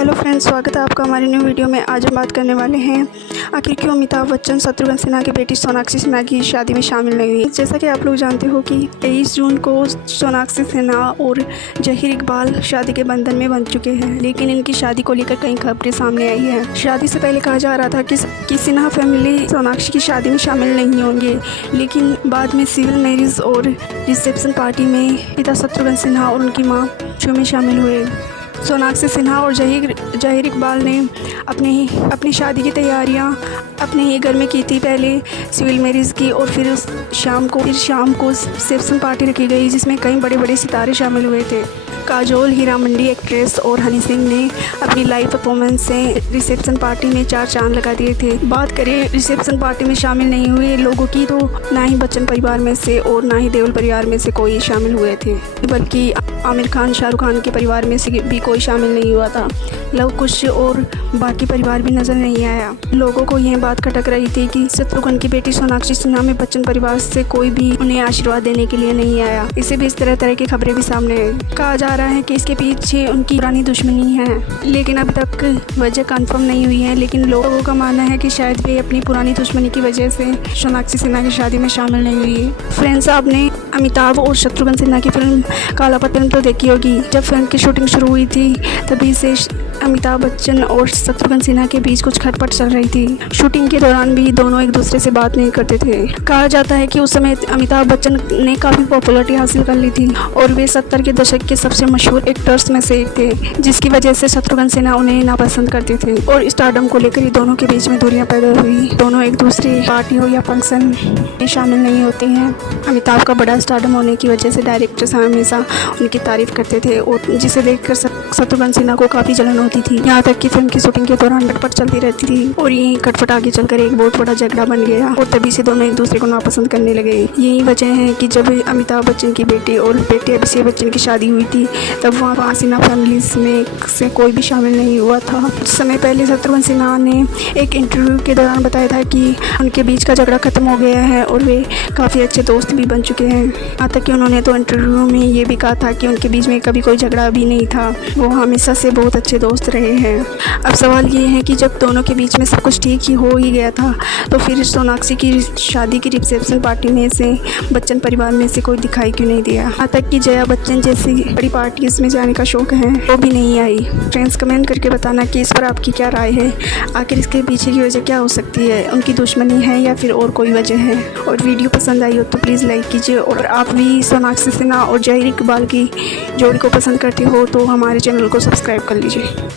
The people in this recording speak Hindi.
हेलो फ्रेंड्स, स्वागत है आपका हमारे न्यू वीडियो में। आज हम बात करने वाले हैं आखिर क्यों अमिताभ बच्चन शत्रुघ्न सिन्हा की बेटी सोनाक्षी सिन्हा की शादी में शामिल नहीं हुई। जैसा कि आप लोग जानते हो कि 23 जून को सोनाक्षी सिन्हा और जहीर इकबाल शादी के बंधन में बंध चुके हैं, लेकिन इनकी शादी को लेकर कई खबरें सामने आई हैं। शादी से पहले कहा जा रहा था कि सिन्हा फैमिली सोनाक्षी की शादी में शामिल नहीं होंगे, लेकिन बाद में सिविल मैरिज और रिसेप्शन पार्टी में पिता शत्रुघ्न सिन्हा और उनकी माँ शो में शामिल हुए। सोनाक्षी सिन्हा और जहीर इकबाल ने अपनी शादी की तैयारियां अपने ही घर में की थी। पहले सिविल मैरिज की और फिर शाम को रिसेप्शन पार्टी रखी गई, जिसमें कई बड़े बड़े सितारे शामिल हुए थे। काजोल, हीरा मंडी एक्ट्रेस और हनी सिंह ने अपनी लाइव परफॉर्मेंस से रिसेप्शन पार्टी में 4 चांद लगा दिए थे। बात करें रिसेप्शन पार्टी में शामिल नहीं हुए लोगों की, तो ना ही बच्चन परिवार में से और ना ही देओल परिवार में से कोई शामिल हुए थे, बल्कि आमिर खान, शाहरुख खान के परिवार में से भी कोई शामिल नहीं हुआ था। लव कुश और बाकी परिवार भी नज़र नहीं आया। लोगों को यह बात खटक रही थी कि शत्रुघ्न की बेटी सोनाक्षी सिन्हा में बच्चन परिवार से कोई भी उन्हें आशीर्वाद देने के लिए नहीं आया। इसे भी इस तरह की खबरें भी सामने आई। कहा जा रहा है कि इसके पीछे उनकी पुरानी दुश्मनी है, लेकिन अभी तक वजह कंफर्म नहीं हुई है। लेकिन लोगों का मानना है कि शायद वे अपनी पुरानी दुश्मनी की वजह से सोनाक्षी सिन्हा की शादी में शामिल नहीं हुई। फ्रेंड्स, आपने अमिताभ और शत्रुघ्न सिन्हा की फिल्म काला पतन तो देखी होगी। जब फिल्म की शूटिंग शुरू हुई थी तभी से अमिताभ बच्चन और शत्रुघ्न सिन्हा के बीच कुछ खटपट चल रही थी। शूटिंग के दौरान भी दोनों एक दूसरे से बात नहीं करते थे। कहा जाता है कि उस समय अमिताभ बच्चन ने काफ़ी पॉपुलैरिटी हासिल कर ली थी और वे 70 के दशक के सबसे मशहूर एक्टर्स में से एक थे, जिसकी वजह से शत्रुघ्न सिन्हा उन्हें नापसंद करते थे और स्टारडम को लेकर ही दोनों के बीच में दूरियां पैदा हुई। दोनों एक दूसरे पार्टी हो या फंक्शन में शामिल नहीं होते हैं। अमिताभ का बड़ा स्टारडम होने की वजह से डायरेक्टर्स हमेशा उनकी तारीफ करते थे और जिसे देखकर शत्रुघ्न सिन्हा को काफ़ी जलन होती थी। यहाँ तक कि फिल्म की शूटिंग के दौरान खटपट चलती रहती थी और यही खटपट आगे चलकर एक बहुत बड़ा झगड़ा बन गया और तभी से दोनों एक दूसरे को नापसंद करने लगे। यही वजह है कि जब अमिताभ बच्चन की बेटी और बेटे अभिषेक बच्चन की शादी हुई थी, तब वहाँ सिन्हा फैमिली में से कोई भी शामिल नहीं हुआ था। कुछ समय पहले शत्रुघ्न सिन्हा ने एक इंटरव्यू के दौरान बताया था कि उनके बीच का झगड़ा खत्म हो गया है और वे काफ़ी अच्छे दोस्त भी बन चुके हैं। यहाँ तक कि उन्होंने तो इंटरव्यू में ये भी कहा था कि उनके बीच में कभी कोई झगड़ा भी नहीं था, वो हमेशा से बहुत अच्छे दोस्त रहे हैं। अब सवाल ये है कि जब दोनों के बीच में सब कुछ ठीक ही हो ही गया था, तो फिर सोनाक्षी की शादी की रिसेप्शन पार्टी में से बच्चन परिवार में से कोई दिखाई क्यों नहीं दिया। यहाँ तक कि जया बच्चन जैसी बड़ी पार्टीज में जाने का शौक है, वो भी नहीं आई। फ्रेंड्स, कमेंट करके बताना कि इस पर आपकी क्या राय है। आखिर इसके पीछे की वजह क्या हो सकती है? उनकी दुश्मनी है या फिर और कोई वजह है? और वीडियो पसंद आई हो तो प्लीज़ लाइक कीजिए, और आप भी सोनाक्षी सिन्हा और जहीर इकबाल की जोड़ी को पसंद करते हो तो हमारे चैनल को सब्सक्राइब कर लीजिए।